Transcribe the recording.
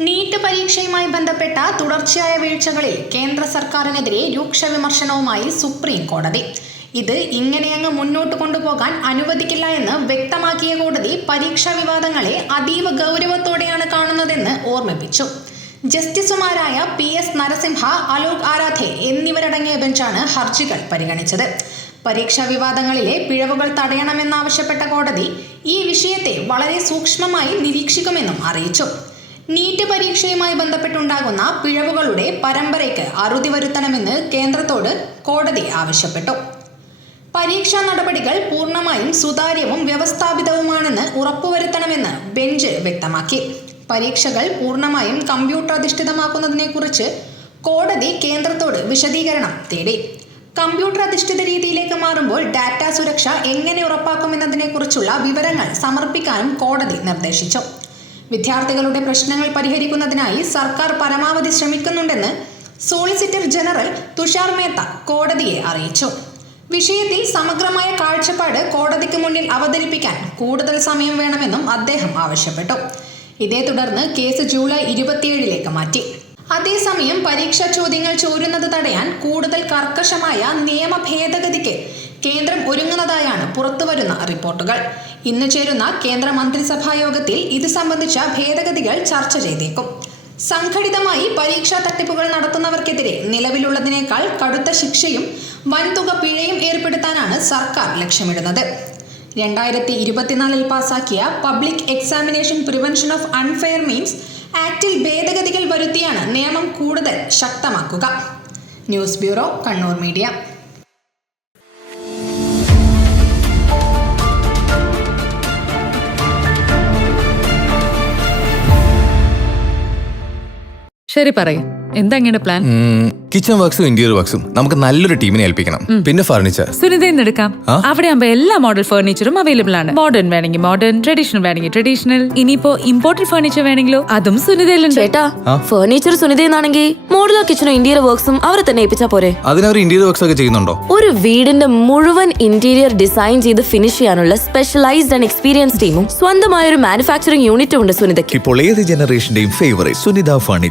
NEET പരീക്ഷയുമായി ബന്ധപ്പെട്ട തുടർച്ചയായ വീഴ്ചകളിൽ കേന്ദ്ര സർക്കാരിനെതിരെ രൂക്ഷ വിമർശനവുമായി സുപ്രീം കോടതി. ഇത് ഇങ്ങനെയങ്ങ് മുന്നോട്ട് കൊണ്ടുപോകാൻ അനുവദിക്കില്ല എന്ന് വ്യക്തമാക്കിയ കോടതി പരീക്ഷാ വിവാദങ്ങളെ അതീവ ഗൗരവത്തോടെയാണ് കാണുന്നതെന്ന് ഓർമ്മിപ്പിച്ചു. ജസ്റ്റിസുമാരായ PS നരസിംഹ, അലോക് ആരാധെ എന്നിവരടങ്ങിയ ബെഞ്ചാണ് ഹർജികൾ പരിഗണിച്ചത്. പരീക്ഷാ വിവാദങ്ങളിലെ പിഴവുകൾ തടയണമെന്നാവശ്യപ്പെട്ട കോടതി ഈ വിഷയത്തെ വളരെ സൂക്ഷ്മമായി നിരീക്ഷിക്കുമെന്നും അറിയിച്ചു. നീറ്റ് പരീക്ഷയുമായി ബന്ധപ്പെട്ടുണ്ടാകുന്ന പിഴവുകളുടെ പരമ്പരയ്ക്ക് അറുതി വരുത്തണമെന്ന് കേന്ദ്രത്തോട് കോടതി ആവശ്യപ്പെട്ടു. പരീക്ഷാ നടപടികൾ പൂർണ്ണമായും സുതാര്യവും വ്യവസ്ഥാപിതവുമാണെന്ന് ഉറപ്പുവരുത്തണമെന്ന് ബെഞ്ച് വ്യക്തമാക്കി. പരീക്ഷകൾ പൂർണ്ണമായും കമ്പ്യൂട്ടർ അധിഷ്ഠിതമാക്കുന്നതിനെക്കുറിച്ച് കോടതി കേന്ദ്രത്തോട് വിശദീകരണം തേടി. കമ്പ്യൂട്ടർ അധിഷ്ഠിത രീതിയിലേക്ക് മാറുമ്പോൾ ഡാറ്റ സുരക്ഷ എങ്ങനെ ഉറപ്പാക്കുമെന്നതിനെക്കുറിച്ചുള്ള വിവരങ്ങൾ സമർപ്പിക്കാനും കോടതി നിർദ്ദേശിച്ചു. വിദ്യാർത്ഥികളുടെ പ്രശ്നങ്ങൾ പരിഹരിക്കുന്നതിനായി സർക്കാർ പരമാവധി ശ്രമിക്കുന്നുണ്ടെന്ന് സോളിസിറ്റർ ജനറൽ തുഷാർ മേത്ത കോടതിയെ അറിയിച്ചു. വിഷയത്തിൽ സമഗ്രമായ കാഴ്ചപ്പാട് കോടതിക്ക് മുന്നിൽ അവതരിപ്പിക്കാൻ കൂടുതൽ സമയം വേണമെന്നും അദ്ദേഹം ആവശ്യപ്പെട്ടു. ഇതേ തുടർന്ന് കേസ് ജൂലൈ 27 മാറ്റി. അതേസമയം പരീക്ഷാ ചോദ്യങ്ങൾ ചോരുന്നത് തടയാൻ കൂടുതൽ കർക്കശമായ നിയമ ഭേദഗതിക്ക് കേന്ദ്രം ഒരുങ്ങുന്നതായാണ് പുറത്തുവരുന്ന റിപ്പോർട്ടുകൾ. ഇന്ന് ചേരുന്ന കേന്ദ്ര മന്ത്രിസഭാ യോഗത്തിൽ ഇത് സംബന്ധിച്ച ഭേദഗതികൾ ചർച്ച ചെയ്തേക്കും. സംഘടിതമായി പരീക്ഷാ തട്ടിപ്പുകൾ നടത്തുന്നവർക്കെതിരെ നിലവിലുള്ളതിനേക്കാൾ കടുത്ത ശിക്ഷയും വൻതുക പിഴയും ഏർപ്പെടുത്താനാണ് സർക്കാർ ലക്ഷ്യമിടുന്നത്. 2024 പാസാക്കിയ public examination prevention of unfair means ആക്ടിൽ ഭേദഗതികൾ വരുത്തിയാണ് നിയമം കൂടുതൽ ശക്തമാക്കുക. News bureau, Kannur media. ശരി, പറയും എന്താ ഇങ്ങനെ പ്ലാൻ? കിച്ചൺ വർക്സും ഇന്റീരിയർ വർക്സും നമുക്ക് നല്ലൊരു ടീമിനെ ഏൽപ്പിക്കണം. പിന്നെ ഫർണിച്ചർ സുനിതയിൽ നിന്ന് എടുക്കാം. അവിടെ ആകുമ്പോ എല്ലാ മോഡൽ ഫർണിച്ചറും അവൈലബിൾ ആണ്. മോഡേൺ വേണമെങ്കിൽ മോഡേൺ, ട്രഡീഷണൽ വേണമെങ്കിൽ ട്രഡീഷണൽ. ഇനിയിപ്പോ ഇമ്പോർട്ടഡ് ഫർണിച്ചർ വേണമെങ്കിലോ അതും സുനിതയിലുണ്ട്. ചേട്ടാ, ഫർണിച്ചർ സുനിതയെന്നാണെങ്കിൽ മോഡുലർ കിച്ചണും ഇന്റീരിയർ വർക്സും അവരെ തന്നെ ഏൽപ്പിച്ചാ പോരെ? അതിനവർ ഇന്റീരിയർ വർക്സ് ഒക്കെ ചെയ്യുന്നുണ്ടോ? ഒരു വീടിന്റെ മുഴുവൻ ഇന്റീരിയർ ഡിസൈൻ ചെയ്ത് ഫിനിഷ് ചെയ്യാനുള്ള സ്പെഷ്യലൈസ്ഡ് ആൻഡ് എക്സ്പീരിയൻസ് ടീമും സ്വന്തമായ ഒരു മാനുഫാക്ചറിംഗ് യൂണിറ്റും ഉണ്ട് സുനിതയ്ക്ക്. ഇപ്പോൾ ഏത് ജനറേഷന്റെയും ഫേവറേറ്റ് സുനിത ഫർണിച്ചർ.